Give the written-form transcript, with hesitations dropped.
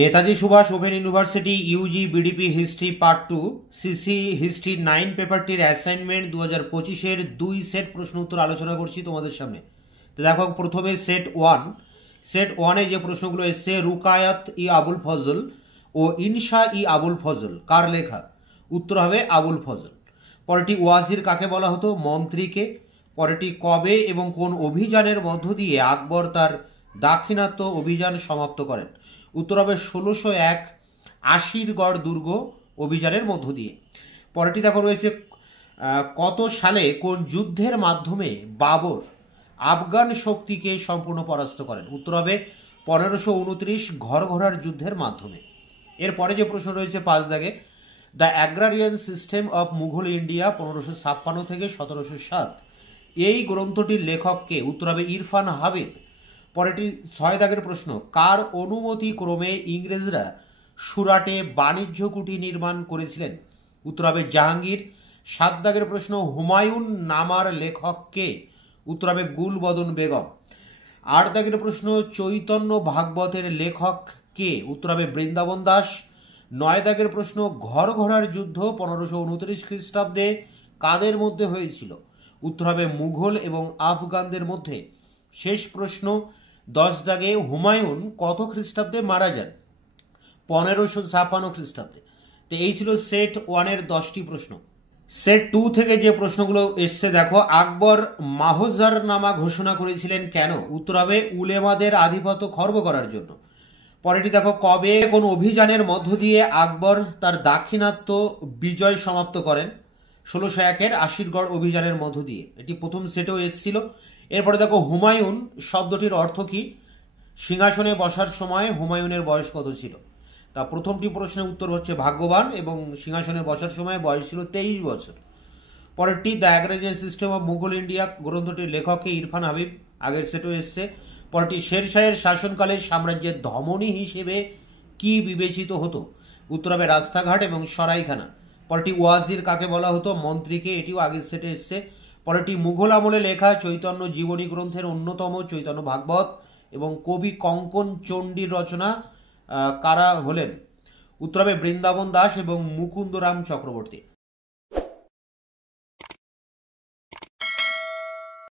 Netaji Subhas open university UG BDP history part 2 CC history 9 পেপারটির assignment 2025-এর 2 set প্রশ্ন উত্তর আলোচনা করছি তোমাদের সামনে। তো দেখো, প্রথমে সেট 1 যে প্রশ্নগুলো এসছে, রুকায়াত ই আবুল ফজল ও ইনশা ই আবুল ফজল কার লেখা? উত্তর হবে আবুল ফজল। পরেরটি ওয়াজির কাকে বলা হতো? মন্ত্রীকে। পরেরটি কবে এবং কোন অভিযানের মধ্য দিয়ে আকবর তার দাক্ষিণাত্য অভিযান সমাপ্ত করেন? উত্তর হবে 1601 আশিরগড় দুর্গ অভিযানের মধ্য দিয়ে। পরেরটি দেখো রয়েছে, কত সালে কোন যুদ্ধের মাধ্যমে বাবর আফগান শক্তিকে সম্পূর্ণ পরাস্ত করেন? উত্তর হবে 1529 ঘরঘরার যুদ্ধের মাধ্যমে। এরপরে যে প্রশ্ন রয়েছে 5 দাগে, the agrarian system of Mughal India 1556 থেকে 1707, এই গ্রন্থটির লেখককে? উত্তর হবে ইরফান হাবিব। পরেরটি 6 দাগের প্রশ্ন, কার অনুমতি ক্রমে ইংরেজরা সুরাটে বাণিজ্য কুটি নির্মাণ করেছিলেন? উত্তর হবে জাহাঙ্গীর। 7 দাগের প্রশ্ন, হুমায়ুন নামার লেখককে? উত্তর হবে গুলবদন বেগম। 8 দাগের প্রশ্ন, চৈতন্য ভাগবতের লেখক কে? উত্তর হবে বৃন্দাবন দাস। 9 দাগের প্রশ্ন, ঘরঘরার যুদ্ধ 1529 খ্রিস্টাব্দে কাদের মধ্যে হয়েছিল? উত্তর হবে মুঘল এবং আফগানদের মধ্যে। শেষ প্রশ্ন 10 দাগে, হুমায়ুন কত খ্রিস্টাব্দে মারা যান? 1556 খ্রিস্টাব্দে। তো এই ছিল সেট 1-এর 10টি প্রশ্ন। সেট 2 থেকে যে প্রশ্নগুলো এসছে দেখো, আকবর মাহজারনামা ঘোষণা করেছিলেন কেন? উত্তর হবে উলেমাদের আধিপত্য খর্ব করার জন্য। পরেরটি দেখো, কবে কোন অভিযানের মধ্য দিয়ে আকবর তার দাক্ষিণাত্য বিজয় সমাপ্ত করেন? 1601-এর আশিরগড় অভিযানের মধ্য দিয়ে। এটি প্রথম সেটেও এসেছিল। এরপরে দেখো, হুমায়ুন শব্দটির অর্থ কি? সিংহাসনে বসার সময় হুমায়ুনের বয়স কত ছিল? তা প্রথমটি প্রশ্নের উত্তর হচ্ছে ভাগ্যবান, এবং সিংহাসনে বসার সময় বয়স ছিল 23 বছর। পরেরটি, the agrarian system of Mughal India গ্রন্থটির লেখককে? ইরফান হাবিব, আগের সেটও এসছে। পরেরটি, শেরশাহের শাসনকালে সাম্রাজ্যের ধমনী হিসেবে কি বিবেচিত হতো? উত্তর হবে রাস্তাঘাট এবং সরাইখানা। পরেরটি, ওয়াজির কাকে বলা হতো? মন্ত্রীকে, এটিও আগের সেটে এসছে। পরেরটি, মুঘল আমলে লেখা চৈতন্য জীবনী গ্রন্থের অন্যতম চৈতন্য ভাগবত এবং কবি কঙ্কন চণ্ডীর রচনা কারা হলেন? উত্তর হবে বৃন্দাবন দাস এবং মুকুন্দরাম চক্রবর্তী।